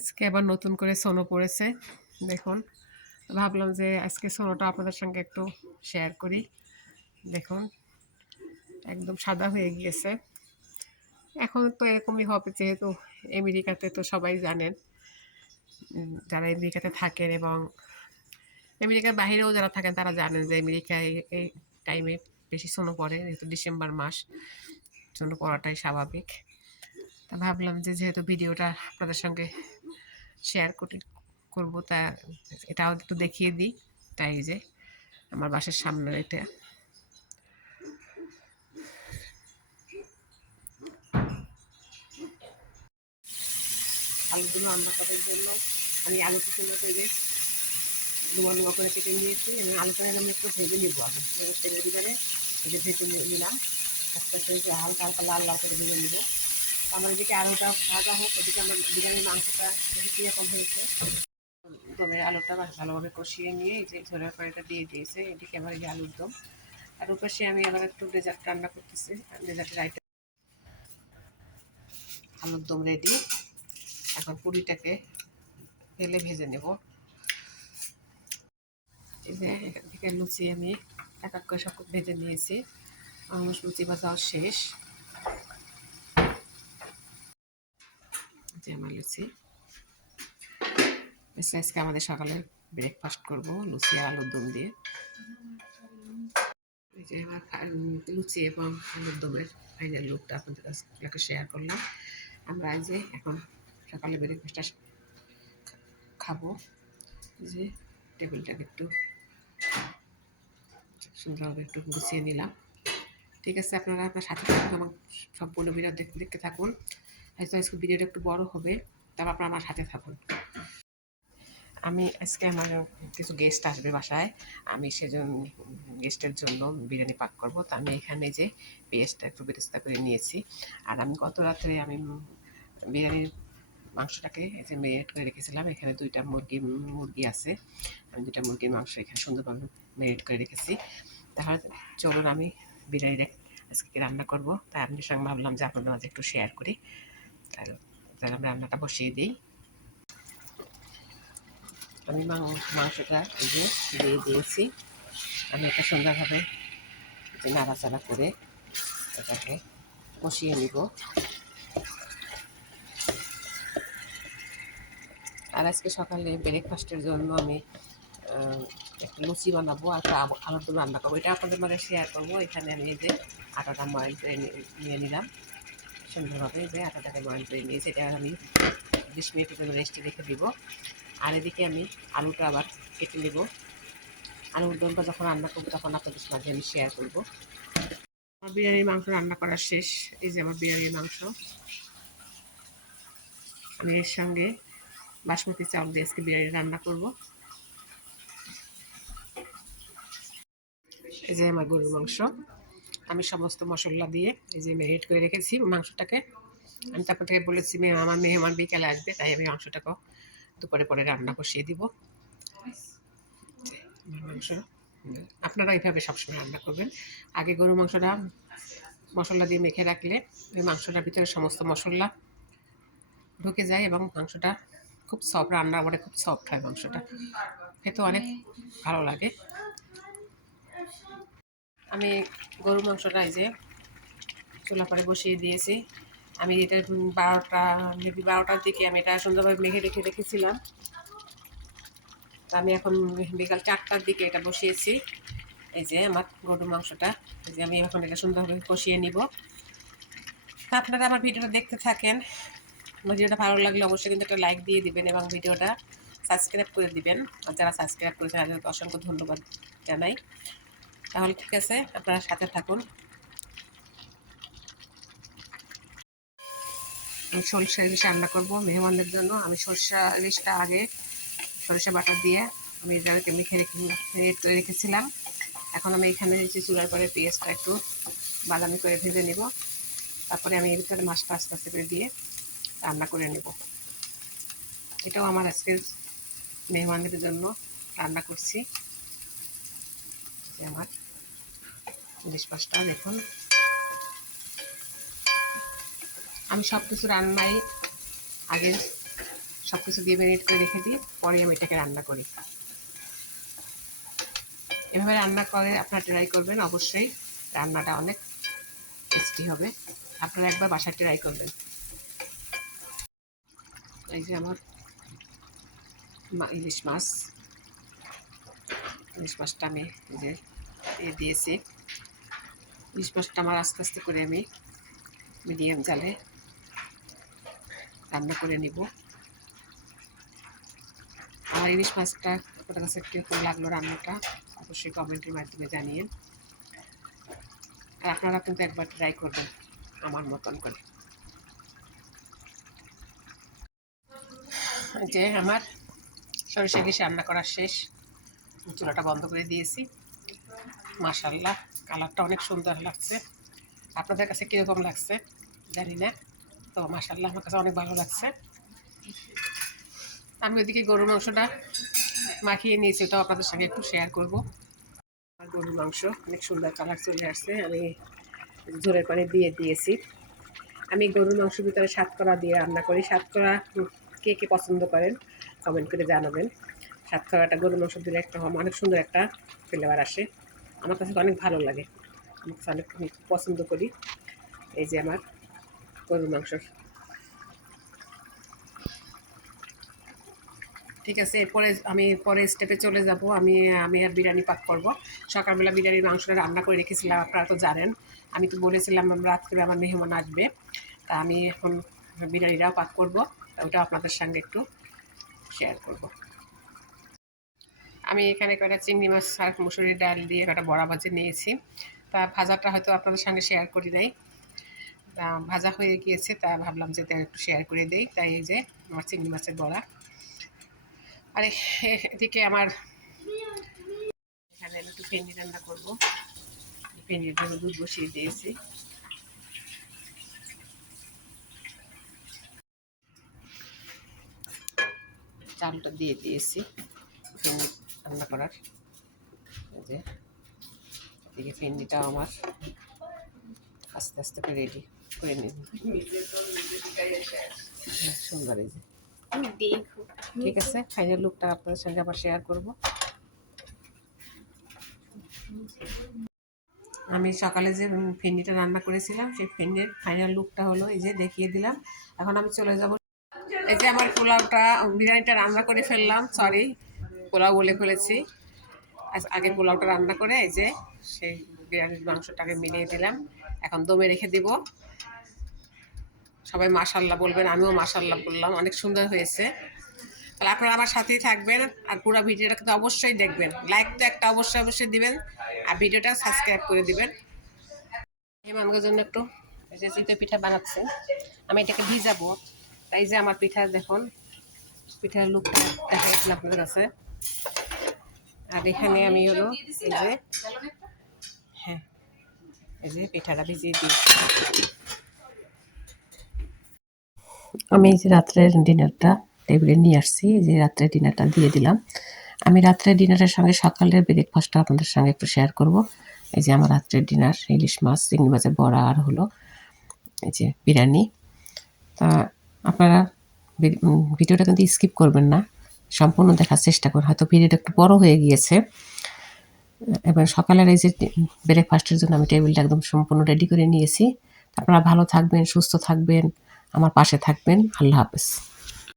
আজকে আবার নতুন করে সোনো পড়েছে, দেখুন। ভাবলাম যে আজকে সোনোটা আপনাদের সঙ্গে একটু শেয়ার করি, দেখুন। একদম সাদা হয়ে গিয়েছে। এখন তো এরকমই হবে, যেহেতু আমেরিকাতে তো সবাই জানেন যারা আমেরিকাতে থাকেন এবং আমেরিকার বাইরেও যারা থাকেন, তারা জানেন যে আমেরিকায় এই টাইমে বেশি সোনো পড়ে, যেহেতু ডিসেম্বর মাস। সোনো পড়াটাই স্বাভাবিক। তা ভাবলাম যে যেহেতু ভিডিওটা আপনাদের সঙ্গে শেয়ার করি করব তা এটাও একটু দেখিয়ে দিই। তাই যে আমার বাসার সামনের এটা। আলুগুলো রান্না করার জন্য আমি আলুটা সুন্দর করে ডুমা ডুমা করে কেটে নিয়েছি। এবং আলুটা আমি একটু ভেজে নিব আগে। তেলের ভিতরে ভেজে নিলাম। আস্তে আস্তে হালকা হালকা লাল লাল করে ভেজে নিব। আমার এদিকে আলুটা ভাজা হোক ওদিকে আমার বিরিয়ানির মাংসটা যেহেতু কম হয়েছে। তবে আলুটা ভালোভাবে কষিয়ে নিয়ে এই যে ঝোলের পানিটা দিয়ে দিয়েছে, এদিকে আবার এই আলুর দম। আর ওপাশে আমি আবার একটু ডেজার্ট রান্না করতেছি ডেজার্টের আইটেম আলুর দম রেডি এখন পুরিটাকে তেলে ভেজে নেব। এই যে এখান থেকে লুচি আমি এক এক করে সব ভেজে নিয়েছি। আমার লুচি ভাজাও শেষ। আমার লুচি। আজকে আমাদের সকালে ব্রেকফাস্ট করব, লুচি আলুর দম দিয়ে। আমার লুচি এবং আলুর দমের ফাইনাল লুকটা আপনাদের কাছে শেয়ার করলাম। আমরা যে এখন সকালে ব্রেকফাস্টটা খাব। যে টেবিলটাকে একটু সুন্দরভাবে একটু গুছিয়ে নিলাম। ঠিক আছে, আপনারা আপনার সাথে থাকুন, আমার সম্পূর্ণ ভিডিও দেখতে থাকুন। আজকে ভিডিওটা একটু বড় হবে তবে আপনারা আমার সাথে থাকুন। আমি আজকে আমার কিছু গেস্ট আসবে বাসায়, আমি সেজন্য গেস্টের জন্য বিরিয়ানি পাক করব। তো আমি এখানে যে পেঁয়াজটা একটু বেরেস্তা করে নিয়েছি। আর আমি গত রাত্রে আমি বিরিয়ানির মাংসটাকে যে মেরিনেট করে রেখেছিলাম, এখানে দুইটা মুরগি মুরগি আছে। আমি দুইটা মুরগির মাংস এখানে সুন্দরভাবে মেরিনেট করে রেখেছি। তাহলে চলুন আমি বিরিয়ানিটা আজকে রান্না করব? তাই আপনার সঙ্গে ভাবলাম যে আপনাদের মাঝে একটু শেয়ার করি। তাহলে তাহলে আমি রান্নাটা বসিয়ে দিই। আমি মাংসটা এই যে দিয়ে দিয়েছি। আমি এটা সুন্দরভাবে নাড়াচাড়া করে এটাকে কষিয়ে নিব। আর আজকে সকালে ব্রেকফাস্টের জন্য আমি একটা লুচি বানাবো আর একটা আলুর দম রান্না করব। এটা আপনাদের মানে শেয়ার করব। এখানে আমি এই যে আটাটা করে নিয়ে নিলাম। সুন্দরভাবে যে আটাটাকে ময়ন করে নিয়েছি। এটা আমি বিশ মিনিটের জন্য রেস্টে রেখে দিব। আর এদিকে আমি আলুটা আবার কেটে নেব। আলুর দমটা যখন রান্না করব, তখন আপনাদের মাঝে আমি শেয়ার করব। আমার বিরিয়ানির মাংস রান্না করা শেষ। এই যে আমার বিরিয়ানির মাংস। আমি এর সঙ্গে বাসমতি চাউল দিয়ে আজকে বিরিয়ানি রান্না করব। এই যে আমার গরুর মাংস। আমি সমস্ত মশলা দিয়ে এই যে ম্যারিনেট করে রেখেছি মাংসটাকে। আমি তারপর থেকে বলেছি, মেয়ে, আমার মেহমান বিকালে আসবে, তাই আমি মাংসটাকে দুপুরে পরে রান্না বসিয়ে দিব। মাংস আপনারা এইভাবে সবসময় রান্না করবেন। আগে গরু মাংসটা মশলা দিয়ে মেখে রাখলে ওই মাংসটার ভিতরে সমস্ত মশলা ঢুকে যায় এবং মাংসটা খুব সফট রান্না করে খুব সফট হয় মাংসটা। খেতে অনেক ভালো লাগে। আমি গরু মাংসটা এই যে চুলা পরে বসিয়ে দিয়েছি। আমি এটা বারোটা, মেবি বারোটার দিকে আমি এটা সুন্দরভাবে মেঘে রেখে রেখেছিলাম। আমি এখন বিকাল চারটার দিকে এটা বসিয়েছি। এই যে আমার গরুর মাংসটা, এই যে আমি এখন এটা সুন্দরভাবে কষিয়ে নিব। আপনারা আমার ভিডিওটা দেখতে থাকেন। ভিডিওটা ভালো লাগলে অবশ্যই কিন্তু একটা লাইক দিয়ে দিবেন এবং ভিডিওটা সাবস্ক্রাইব করে দিবেন। আর যারা সাবস্ক্রাইব করেছেন, তাদেরকে অসংখ্য ধন্যবাদ জানাই। তাহলে ঠিক আছে, আপনারা সাথে থাকুন। আমি সরষা ইলিশ রান্না করব মেহমানদের জন্য। আমি সরষা ইলিশটা আগে সরিষা বাটা দিয়ে আমি এটাকে মেখে রেখে রেখেছিলাম। এখন আমি এখানে যে চুলার পরে পেঁয়াজটা একটু বাদামি করে ভেজে নেব। তারপরে আমি এর ভিতরে মাছটা আস্তে আস্তে করে দিয়ে রান্না করে নেব। এটাও আমার আজকে মেহমানদের জন্য রান্না করছি। যে আমার। ইলিশ মাছটা দেখুন। আমি সব কিছু রান্নাই আগে সব কিছু দিয়ে ম্যারিনেট করে রেখে দিই, পরে আমি এটাকে রান্না করি। এভাবে রান্না করে আপনারা ট্রাই করবেন, অবশ্যই রান্নাটা অনেক টেস্টি হবে। আপনারা একবার বাসায় ট্রাই করবেন। এই যে আমার ইলিশ মাছ। ইলিশ আমি যে এ দিয়েছি। ইলিশ আমার আস্তে আস্তে করে আমি মিডিয়াম জালে রান্না করে নিব। আমার ইলিশ মাছটা আপনার কাছে কীরকম লাগল রান্নাটা অবশ্যই কমেন্টের মাধ্যমে জানিয়ে আর আপনারা কিন্তু একবার ট্রাই করবেন আমার মতন করে। যে আমার সরিষা ইলিশ রান্না করা শেষ। চুলাটা বন্ধ করে দিয়েছি। মাশাল্লাহ কালারটা অনেক সুন্দর লাগছে। আপনাদের কাছে কীরকম লাগছে? জানি না। তো মাশাল্লাহ আমার কাছে অনেক ভালো লাগছে। আমি ওইদিকে গরুর মাংসটা মাখিয়ে নিয়েছি, ওটাও আপনাদের সঙ্গে একটু শেয়ার করব। গরুর মাংস অনেক সুন্দর কালার চলে আসছে, আমি ঝোলের পানি দিয়ে দিয়েছি। আমি গরুর মাংসের ভিতরে সাতকরা দিয়ে রান্না করি। সাতকরা কে কে পছন্দ করেন কমেন্ট করে জানাবেন। সাতকরাটা গরুর মাংস দিলে একটা অনেক সুন্দর একটা ফ্লেভার আসে। আমার কাছে অনেক ভালো লাগে। আমার কাছে অনেক পছন্দ করি এই যে আমার গরুর মাংস। ঠিক আছে, এরপরে আমি পরে স্টেপে চলে যাব। আমি আমি আর বিরিয়ানি পাক করব। সকালবেলা বিরিয়ানির মাংসটা রান্না করে রেখেছিলাম, আপনারা তো জানেন। আমি তো বলেছিলাম রাত্রে আমার মেহমান আসবে। তা আমি এখন বিরিয়ানিটাও পাক করব। ওটা আপনাদের সঙ্গে একটু শেয়ার করব। আমি এখানে কয়েকটা চিংড়ি মাছ আর মুসুরির ডাল দিয়ে কয়েকটা বড়া ভাজি নিয়েছি। তা ভাজাটা হয়তো আপনাদের সঙ্গে শেয়ার করি নাই। তা ভাজা হয়ে গিয়েছে, তা ভাবলাম যে একটু শেয়ার করে দেই। তাই এই যে আমার চিংড়ি মাছের বড়া। আর, এদিকে আমার এখানে একটু ভেন্ডি রান্না করব। ভেন্ডির জন্য দুধ বসিয়ে দিয়েছি। চালটা দিয়ে দিয়েছি। রান্না করার। যে এদিকে ভেন্ডিটাও আমার। আস্তে আস্তে করে রেডি করে নিব। হ্যাঁ, সুন্দর এই যে। ঠিক আছে ফাইনাল লুকটা আপনাদের সঙ্গে আবার শেয়ার করব। আমি সকালে যে ফেন্ডিটা রান্না করেছিলাম সেই ফেন্ডির ফাইনাল লুকটা হলো এই যে দেখিয়ে দিলাম। এখন আমি চলে যাব। এই যে আমার পোলাওটা বিরিয়ানিটা রান্না করে ফেললাম সরি পোলাও বলে ফেলেছি। আগে পোলাওটা রান্না করে এই যে সেই বিরিয়ানির মাংসটাকে মিলিয়ে দিলাম। এখন দমে রেখে দিব। সবাই মাশাল্লাহ বলবেন, আমিও মাশাল্লাহ বললাম, অনেক সুন্দর হয়েছে। তাহলে আপনারা আমার সাথেই থাকবেন আর পুরো ভিডিওটা কিন্তু অবশ্যই দেখবেন। লাইক তো একটা অবশ্যই অবশ্যই দিবেন আর ভিডিওটা সাবস্ক্রাইব করে দিবেন। মানুষের জন্য একটু যে পিঠা বানাচ্ছে। আমি এটাকে ভিজাবো। তাই যে আমার পিঠা দেখুন, পিঠার লুকটা দেখা গেছিল আপনাদের কাছে। আর এখানে আমি হলো এই যে হ্যাঁ এই যে পিঠাটা ভিজিয়ে দিয়েছি। আমি এই যে রাত্রের ডিনারটা টেবিলে নিয়ে আসছি। এই যে রাত্রের ডিনারটা দিয়ে দিলাম। আমি রাত্রের ডিনারের সঙ্গে সকালের ব্রেকফাস্টটা আপনাদের সঙ্গে একটু শেয়ার করব। এই যে আমার রাত্রের ডিনার ইলিশ মাছ চিংড়ি মাছের বড়া আর হলো এই যে বিরিয়ানি। তা আপনারা ভিডিওটা কিন্তু স্কিপ করবেন না। সম্পূর্ণ দেখার চেষ্টা করুন হয়তো ভিডিওটা একটু বড় হয়ে গিয়েছে। এবার সকালের এই যে ব্রেকফাস্টের জন্য আমি টেবিলটা একদম সম্পূর্ণ রেডি করে নিয়েছি। আপনারা ভালো থাকবেন, সুস্থ থাকবেন, আমার পাশে থাকবেন। আল্লাহ হাফেজ।